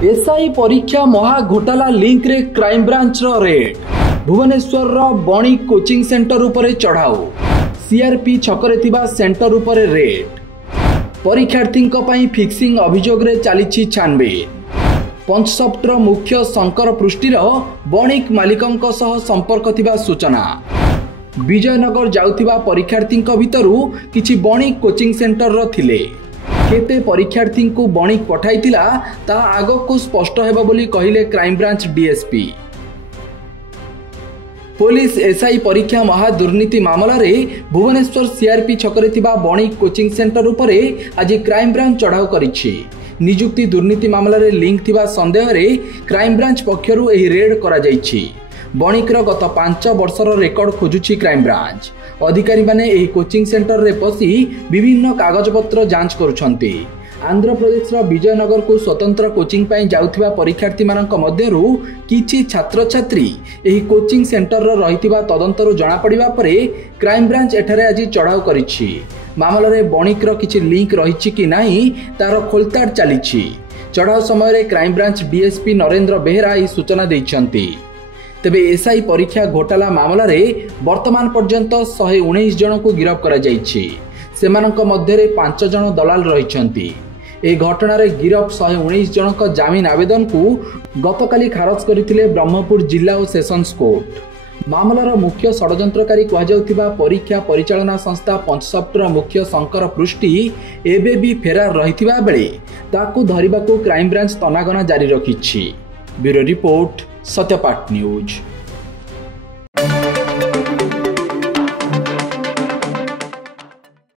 SI परीक्षा महाघोटाला link रे crime branch red. Bhubaneswar बणी कोचिंग सेंटर उपरे चढ़ाऊ। सीआरपी छकरे थिबा सेंटर उपरे रेड। परीक्षार्थी फिक्सिंग अभियोग रे चली छानबीन। पंचसप्टर मुख्य शंकर पृष्ठीर बणिक मालिकों सह संपर्क थिबा सूचना। विजयनगर जाउथिबा परीक्षार्थी भितरु किछि बणिक कोचिंग सेंटर थिले। केते परीक्षार्थी को बणिक पठाइतिला ता आगको स्पष्ट हेबा बोली कहिले crime branch DSP. Police SI परीक्षा महादुर्नीति मामला रे भुवनेश्वर सीआरपी छकरे थिबा बणिक कोचिंग सेंटर उपरे आज क्राइम ब्रांच चढ़ाऊ करिछि। नियुक्ति दुर्नीति मामला रे लिंक थिबा संदेह रे क्राइम ब्रांच पक्षरु एही रेड करा जाइछि। बणिकर गत 5 वर्षर रेकर्ड खोजुछि क्राइम ब्रांच। अधिकारी माने एही कोचिंग सेंटर रे पसी विभिन्न कागजपत्र जांच करुछन्ति। आंध्र प्रदेश विजयनगर को स्वतंत्र कोचिंग पाई जाउथिबा परीक्षार्थी मानक मध्यरु किछि छात्र छात्री एही कोचिंग सेंटर रो रहितिबा तदंतरु जणा पड़िबा परे क्राइम ब्रांच एठारे आज चढ़ाऊ करिछि। मामला रे बणिकर किछि लिंक रहिछि कि नाही तार खोलताड़ चलिछि। चढ़ाऊ समय रे crime branch DSP Narendra Behera ई सूचना दैछन्ति। तेबे एसआई परीक्षा घोटाला मामला रे वर्तमान पर्यंत 119 जन को गिरफ्त करा जाइछि। सेमानक मध्यरे 5 जन दलाल रहिछन्ति। ए घटना रे गिरफ्त 119 जन का जामिन आवेदन को गतकाली खारज करथिले ब्रह्मपुर जिला और सेशंस कोर्ट। मामलार मुख्य षडयंत्रकारी कहुथिबा परीक्षा परिचालना संस्था पंचसप्टर मुख्य शंकर पृष्ठी एबे भी फेरार रहिथिबा बेले ताकू धरिबाकू क्राइम ब्रांच तनागना जारी रखिछि। Bureau report, Satyapath news.